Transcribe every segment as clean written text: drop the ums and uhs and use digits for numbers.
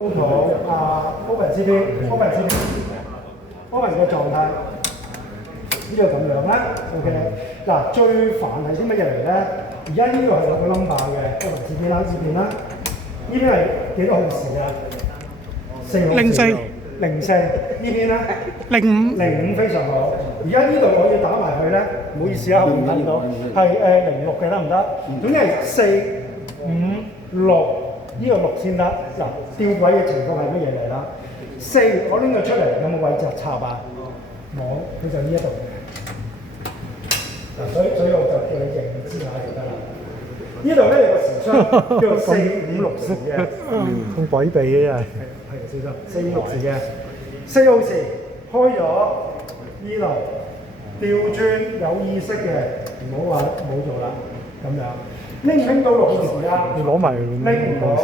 Open CP，Open嘅狀態，呢度咁樣啦。OK， 嗱，最煩係啲乜嘢嚟咧？而家呢度係有個 number 嘅 Open CP 啦，呢邊啦，呢邊係幾多號時啊？04，呢邊咧05，非常好。而家呢度我要打埋去咧，唔好意思啊，我唔睇到，係06嘅得唔得？總之係456。呢個6先得。嗱，吊詭嘅情況係乜嘢嚟啦？4我拎佢出嚟，有冇位置插啊？冇，佢就呢一度。嗱，所以我就叫你認知下就得啦。呢度咧有個時雙叫做456時嘅，咁詭秘嘅真係。係小心456時嘅4號時開咗呢度，調轉有意識嘅，唔好話冇做啦，咁樣。拎唔拎到6號時啊？要攞埋拎唔到，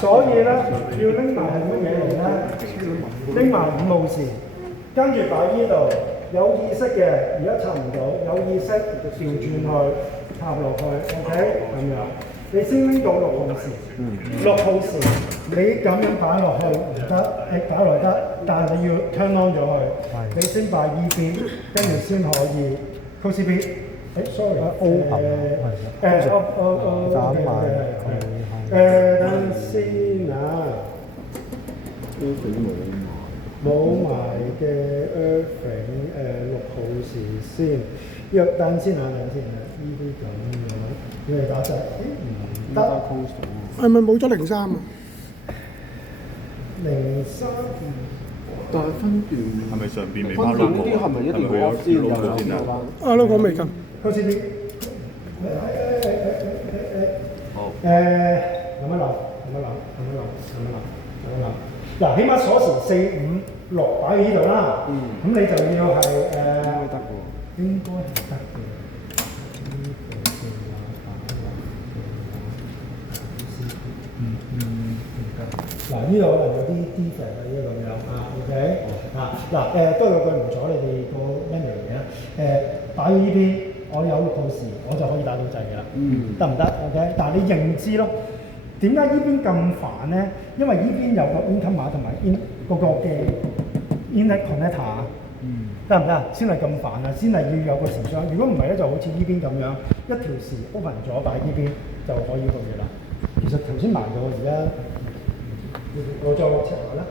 所以咧要拎埋係乜嘢嚟咧？拎埋5號時，跟住擺呢度有意識嘅，而家插唔到，有意識就調轉去插落去 ，OK 咁樣。你先拎到6號時，6號時你咁樣擺落去唔得，擺落得，但係你要 turn on 咗佢，你先擺 EB， 跟住先可以 call CP。sorry， O 行斬埋等先啊，冇埋嘅 Irving 6號時先，等先啊，呢啲咁樣，你哋打晒，唔得，係咪冇咗03啊？03，但係分段係咪上邊未包 logo？ 啲係咪一定要 off 先有啊？啊，logo未撳。好似啲，好，諗一諗。嗱，起碼鎖匙456擺喺呢度啦。咁你就要係應該係得嘅。嗱，呢度可能有啲 defect 啊，呢個咁樣啊 ，OK 啊，嗱都有句唔阻你哋個 memory 嘅，擺喺呢邊，我有6號時，我就可以打到掣嘅啦，得唔得 ？OK， 但係你認知咯，點解呢邊咁煩咧？因為呢邊有個 incomer 同埋 嗰個嘅 inlet connector，得唔得？先係咁煩啊，先係要有個時雙。如果唔係咧，就好似呢邊咁樣，一條時 open 咗擺呢邊就可以到嘅啦。其實頭先埋咗，而家。我再 check 下啦，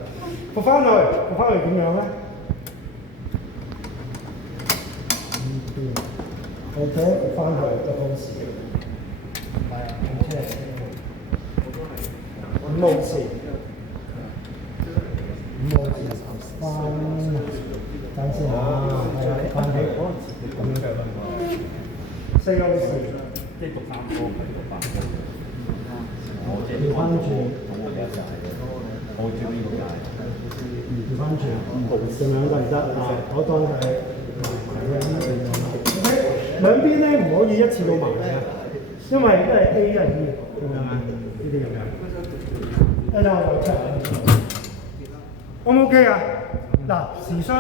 復翻去點樣咧？OK， 復翻去個公時，係啊，咁 check 5號時翻，等先啊，係啊，翻起咁樣嘅4號時，即係讀3科，唔係讀8科。調翻轉。我知呢個就係調翻轉，咁樣得唔得啊？我當係兩邊咧唔可以一次過埋嘅，因為都係 A 啊 B 咁樣啊，呢啲咁樣。跟住我再 check，O 唔 OK 啊？嗱，時雙。